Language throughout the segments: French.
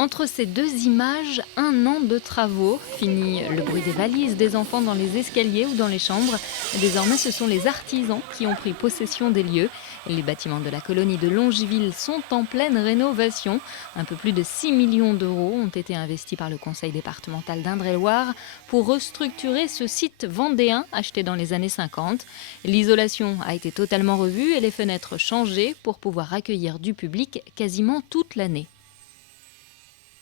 Entre ces deux images, 1 an de travaux. Fini le bruit des valises des enfants dans les escaliers ou dans les chambres. Désormais, ce sont les artisans qui ont pris possession des lieux. Les bâtiments de la colonie de Longeville sont en pleine rénovation. Un peu plus de 6 millions d'euros ont été investis par le conseil départemental d'Indre-et-Loire pour restructurer ce site vendéen acheté dans les années 50. L'isolation a été totalement revue et les fenêtres changées pour pouvoir accueillir du public quasiment toute l'année.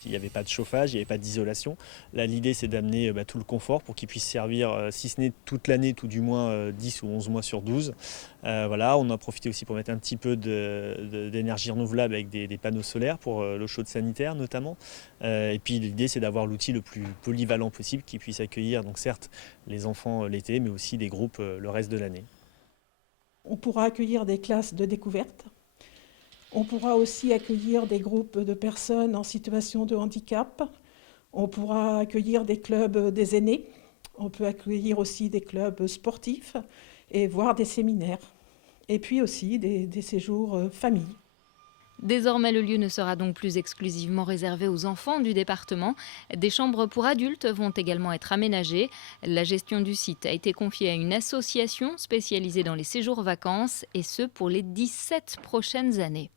Il n'y avait pas de chauffage, il n'y avait pas d'isolation. Là, l'idée, c'est d'amener tout le confort pour qu'il puisse servir, si ce n'est toute l'année, tout du moins 10 ou 11 mois sur 12. Voilà, on a profité aussi pour mettre un petit peu d'énergie renouvelable avec des panneaux solaires pour l'eau chaude sanitaire notamment. Et puis l'idée, c'est d'avoir l'outil le plus polyvalent possible qui puisse accueillir, donc certes, les enfants l'été, mais aussi des groupes le reste de l'année. On pourra accueillir des classes de découverte. On pourra aussi accueillir des groupes de personnes en situation de handicap. On pourra accueillir des clubs des aînés. On peut accueillir aussi des clubs sportifs et voire des séminaires. Et puis aussi des séjours famille. Désormais, le lieu ne sera donc plus exclusivement réservé aux enfants du département. Des chambres pour adultes vont également être aménagées. La gestion du site a été confiée à une association spécialisée dans les séjours vacances, et ce pour les 17 prochaines années.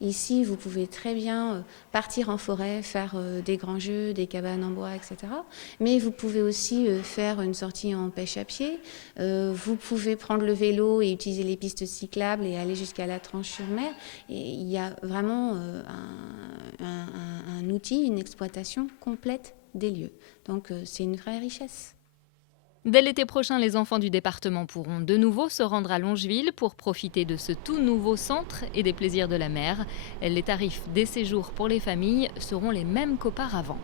Ici, vous pouvez très bien partir en forêt, faire des grands jeux, des cabanes en bois, etc. Mais vous pouvez aussi faire une sortie en pêche à pied. Vous pouvez prendre le vélo et utiliser les pistes cyclables et aller jusqu'à la Tranche-sur-Mer. Et il y a vraiment un outil, une exploitation complète des lieux. Donc c'est une vraie richesse. Dès l'été prochain, les enfants du département pourront de nouveau se rendre à Longeville pour profiter de ce tout nouveau centre et des plaisirs de la mer. Les tarifs des séjours pour les familles seront les mêmes qu'auparavant.